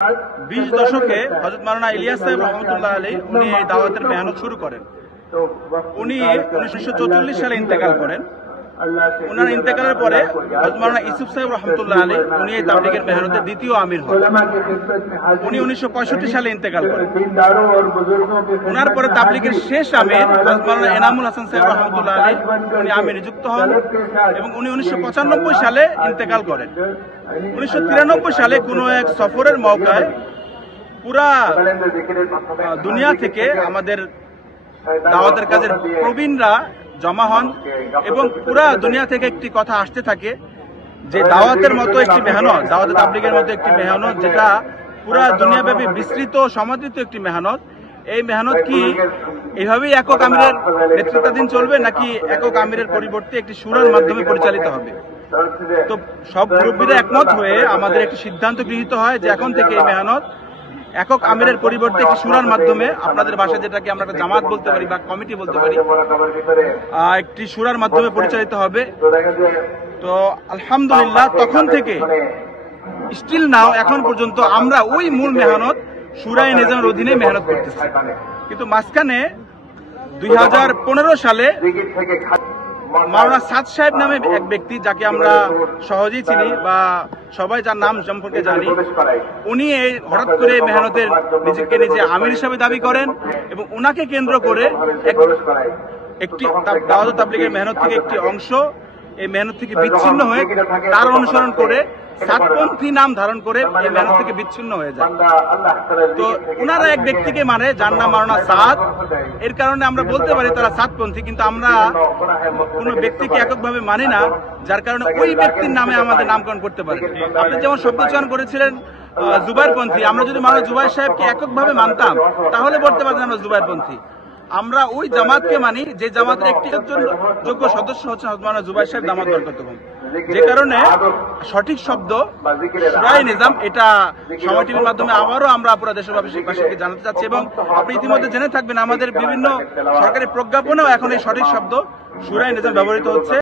20 দশকে হযরত মাওলানা ইলিয়াস সাহেব রহমতুল্লাহ আলাইহি উনি এই দাওয়াতের মেহনত শুরু করেন। উনি 1944 সালে ইন্তেকাল করেন। উনার ইন্তেকালের পরে হযরত মাওলানা ইউসুফ সাহেব রহমতুল্লাহ আলাইহি উনি এই তাবলীগের মেহনতের দ্বিতীয় আমির হন। উনি 1965 সালে ইন্তেকাল করেন। উনার পরে তাবলীগের শেষ আমির হযরত মাওলানা এনামুল হাসান সাহেব রহমতুল্লাহ আলাইহি উনি আমির নিযুক্ত হন এবং উনি 1995 সালে ইন্তেকাল করেন। 1993 সালে কোনো এক সফরের মৌকায় পুরা দুনিয়া থেকে আমাদের দাওয়াতের কাজের প্রবীণরা জমা হন এবং পুরা দুনিয়া থেকে একটি কথা আসতে থাকে যে দাওয়াতের মতো একটি মেহনত, দাওয়াতে তাবলীগের মতো একটি মেহনত যেটা পুরা দুনিয়াব্যাপী বিস্তৃত সমাদৃত একটি মেহনত, এই মেহনত কি এইভাবেই একক আমিরের নেতৃত্বাধীন চলবে নাকি একক আমিরের পরিবর্তে একটি শুরার মাধ্যমে পরিচালিত হবে? তো সব মুরব্বীরা একমত হয়ে আমাদের একটি সিদ্ধান্ত গৃহীত হয় যে এখন থেকে এই মেহনত একক আমিরের পরিবর্তে একটি শুরার মাধ্যমে, আপনাদের ভাষায় যেটাকে আমরা একটা জামাত বলতে পারি বা কমিটি বলতে পারি, একটি শুরার মাধ্যমে পরিচালিত হবে। তো আলহামদুলিল্লাহ তখন থেকে স্টিল নাও এখন পর্যন্ত আমরা ওই মূল মেহনত শুরায়ে নিজামের অধীনে মেহনত করতেছি। কিন্তু মাঝখানে 2015 সালে মাওলানা সাদ সাহেব নামে এক ব্যক্তি, যাকে আমরা সহজেই চিনি বা সবাই যার নাম সম্পর্কে জানি, উনি হঠাৎ করে মেহনতের নিজেকে নিজে আমির হিসাবে দাবি করেন এবং উনাকে কেন্দ্র করে একটি দাওয়াত তাবলীগের মেহনত থেকে একটি অংশ এই মেহনত থেকে বিচ্ছিন্ন হয়ে তার অনুসরণ করে সাতপন্থী নাম ধারণ করে এই মেহনত থেকে বিচ্ছিন্ন হয়ে যায়। তো ওনারা এক ব্যক্তিকে মানে যার নাম মাওলানা সাদ, এর কারণে আমরা বলতে পারি তারা সাতপন্থী, কিন্তু আমরা কোনো ব্যক্তিকে এককভাবে মানি না, যার কারণে ওই ব্যক্তির নামে আমাদের নামকরণ করতে পারি। আপনি যেমন শব্দচয়ন করেছিলেন জুবাইরপন্থী, আমরা যদি মাওলানা জুবাইর সাহেবকে এককভাবে মানতাম তাহলে বলতে পারতাম আমরা জুবাইরপন্থী। আমরা ওই জামাতকে মানি যে জামাতের একটি যোগ্য সদস্য হচ্ছে মাওলানা জুবাইর সাহেব দামাত বরকতুহুম, যে কারণে সঠিক শব্দ শুরায়ে নিজাম এটা সময় টিভির মাধ্যমে আবারও আমরা পুরো দেশবাসীকে জানাতে চাচ্ছি। এবং আপনি ইতিমধ্যে জেনে থাকবেন আমাদের বিভিন্ন সরকারি প্রজ্ঞাপনেও এখন এই সঠিক শব্দ শুরায়ে নিজাম ব্যবহৃত হচ্ছে।